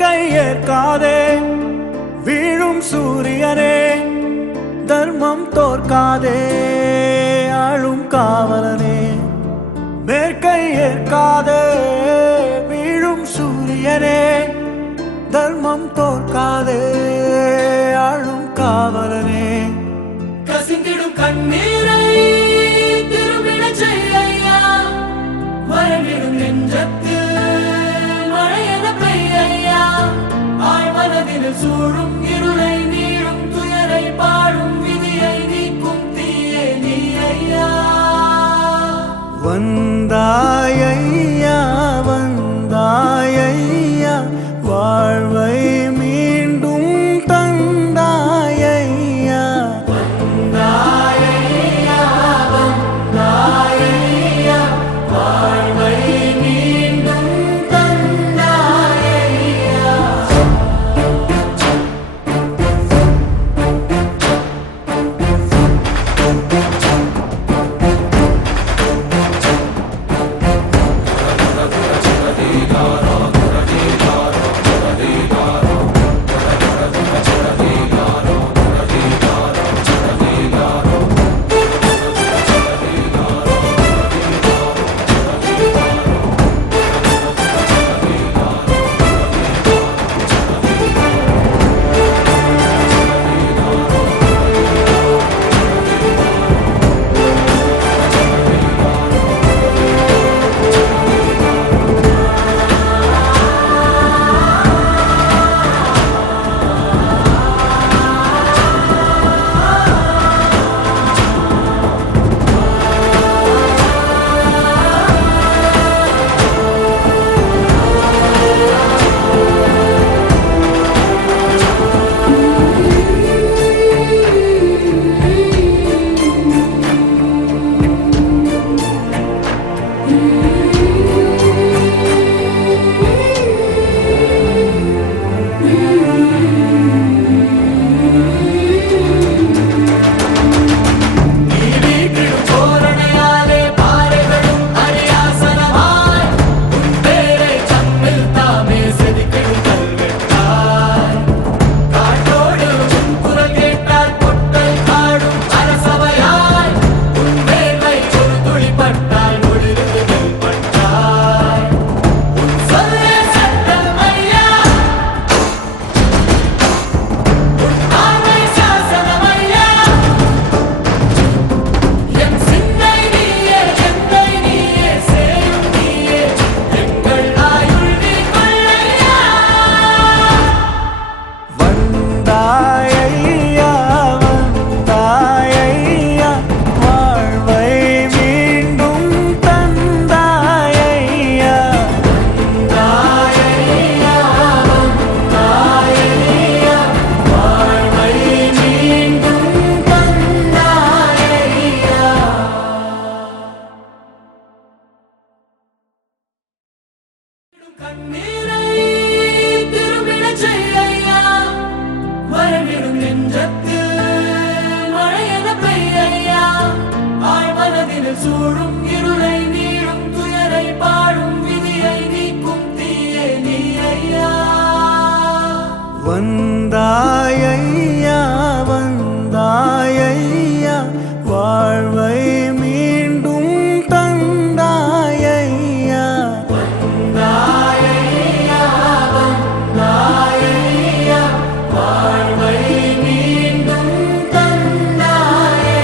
வேட்கை ஏற்காதே வீழும் சூரியனே, தர்மம் தோற்காதே ஆளும் காவலனே. வேட்கை ஏற்காதே வீழும் சூரியனே, தர்மம் தோற்காதே ஆளும் காவலனே. கசிந்திடும் கண்ணீரை திரும்பிட செய்யா, மறைவிடும் நெஞ்சத்தில் மழையென பெய்யா. ஆழ்மனதில் சூழும் இருளை நீளும் துயரை பாடும் விதியை நீக்கும் தீயே நீ ஐயா. வந்தாயையா வந்தாயையா, வாழ்வை மீண்டும் தந்தாயையா. வந்தாயையா வந்தாயையா, வாழ்வை மீண்டும் தந்தாயையா. கண்ணீரை திரும்பிட செய்யா, மறைவிடும் நெஞ்சத்தில் மழையென பெய்யா. ஆழ்மனதில் சூழும் இருளை நீளும் துயரை பாடும் விதியை நீக்கும் தீயே நீ ஐயா. வந்தாயையா வந்தாயையா, வாழ்வை மீண்டும் தந்தாயையா. வந்தாயையா வந்தாயையா, வாழ்வை மீண்டும் தந்தாயையா.